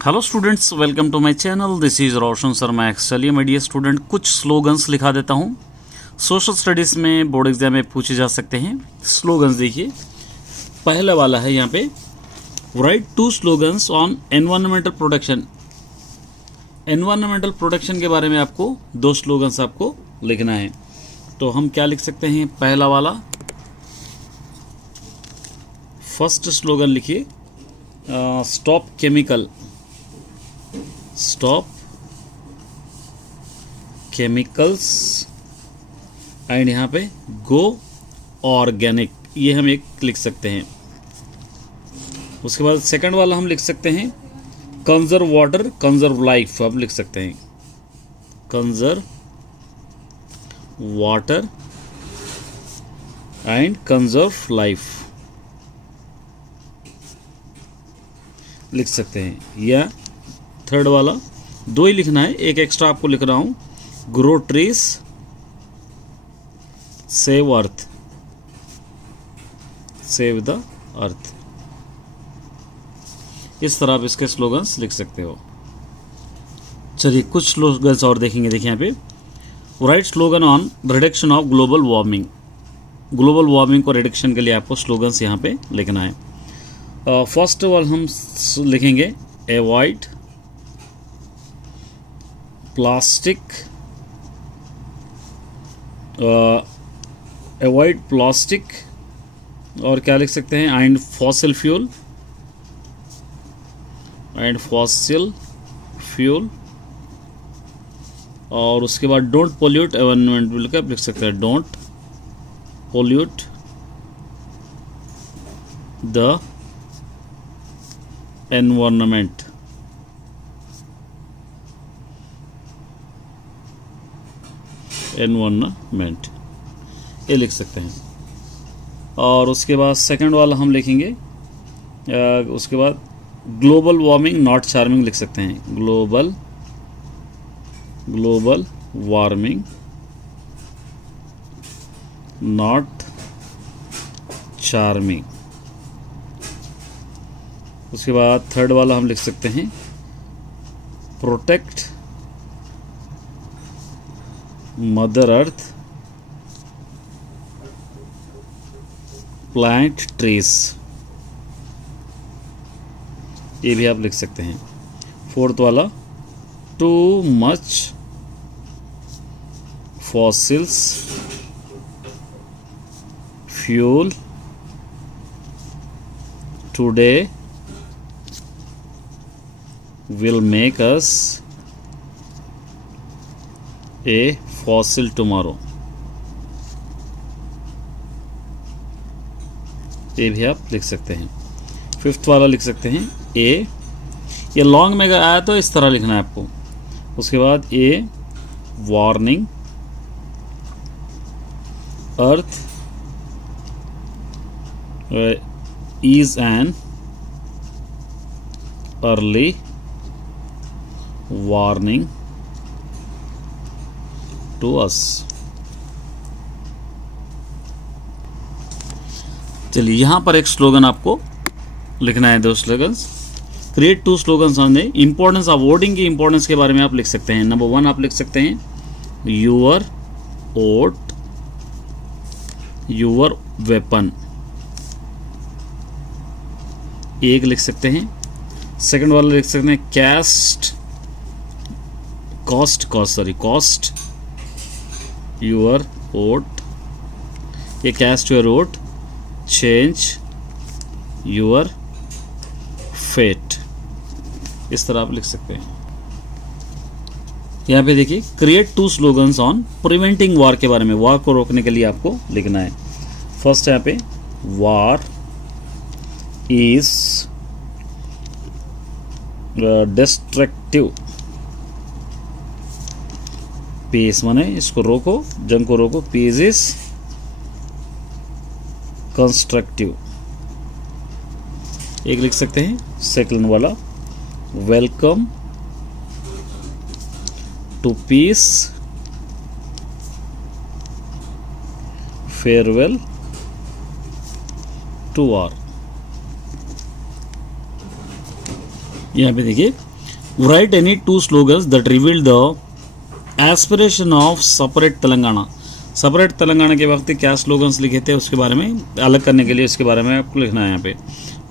Hello students, welcome to my channel. This is Roshan Sharma X. चलिए मैं dear student कुछ slogans लिखा देता हूँ। सोशल स्टडीज़ में बोर्ड एग्जाम में पूछे जा सकते हैं स्लोगन्स। देखिए पहला वाला है यहाँ पे, right 2 slogans on environmental protection. Environmental protection के बारे में आपको 2 स्लोगन्स आपको लिखना है। तो हम क्या लिख सकते हैं? पहला वाला फर्स्ट स्लोगन लिखिए, stop chemical, stop chemicals and यहाँ पे गो ऑर्गेनिक, ये हम एक लिख सकते हैं। उसके बाद सेकंड वाला हम लिख सकते हैं कंजर्व वाटर कंजर्व लाइफ। अब लिख सकते हैं conserve water and conserve life लिख सकते हैं। या थर्ड वाला 2 ही लिखना है, एक एक्स्ट्रा आपको लिख रहा हूं, grow trees save earth, save the earth. इस तरह आप इसके स्लोगन्स लिख सकते हो। चलिए कुछ स्लोगन्स और देखेंगे। देखिए यहाँ पे, right slogan on reduction of global warming. Global warming को रिडक्शन के लिए आपको स्लोगन्स यहाँ पे लिखना है। फर्स्ट ऑफ ऑल हम लिखेंगे अवॉइड प्लास्टिक, अवॉइड प्लास्टिक, और क्या लिख सकते हैं, and fossil fuel, and fossil fuel. और उसके बाद डोंट पोल्यूट एनवायरनमेंट बोल के आप लिख सकते हैं, don't pollute the environment. Environment ये लिख सकते हैं। और उसके बाद सेकंड वाला हम लिखेंगे, उसके बाद ग्लोबल वार्मिंग नॉट चार्मिंग लिख सकते हैं, ग्लोबल वार्मिंग नॉट चार्मिंग। उसके बाद थर्ड वाला हम लिख सकते हैं protect mother earth plant trees, ये भी आप लिख सकते हैं। फोर्थ वाला too much fossils fuel today will make us a fossil tomorrow। ये भी आप लिख सकते हैं। फिफ्थ वाला लिख सकते हैं ए, ये लॉन्ग में अगर आया तो इस तरह लिखना है आपको। उसके बाद ए warning earth is an early warning to us। चलिए यहाँ पर एक स्लोगन आपको लिखना है, 2 slogans. Create 2 slogans on the importance of voting की इंपॉर्टेंस के बारे में आप लिख सकते हैं। नंबर 1 आप लिख सकते हैं योर वोट योर वेपन, एक लिख सकते हैं। सेकंड वाला लिख सकते हैं कॉस्ट योर वोट, ये cast your vote change your fate, इस तरह आप लिख सकते हैं। यहाँ पे देखिए create 2 slogans on preventing war के बारे में, वार को रोकने के लिए आपको लिखना है। फर्स्ट यहाँ पे वार इज डिस्ट्रक्टिव, पीस माने इसको रोको, जंग को रोको, पीस इज कंस्ट्रक्टिव, एक लिख सकते हैं। सेकंड वाला welcome to peace farewell to war. यहाँ पे देखिए Write any two slogans that reveal the aspiration of separate Telangana. Separate Telangana के वक्त क्या स्लोगन्स लिखे थे उसके बारे में अलग करने के लिए उसके बारे में आपको लिखना है यहाँ पे.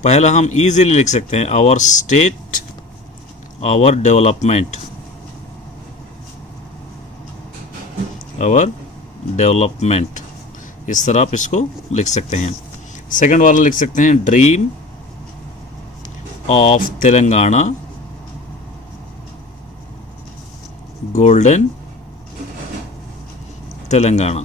पहला हम इजीली लिख सकते हैं our state our development. Our development इस तरह आप इसको लिख सकते हैं. सेकंड वाला लिख सकते हैं dream of Telangana golden Telangana.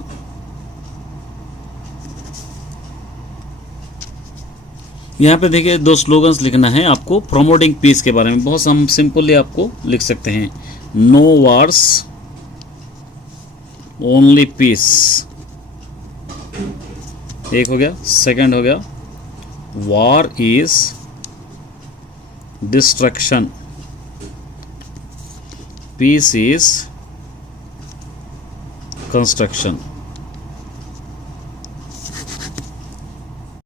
यहाँ पे देखिए दो स्लोगन्स लिखना है आपको प्रमोटिंग पीस के बारे में. बहुत हम सिंपली आपको लिख सकते हैं नो वार्स ओनली पीस. एक हो गया. सेकंड हो गया war is destruction peace is construction.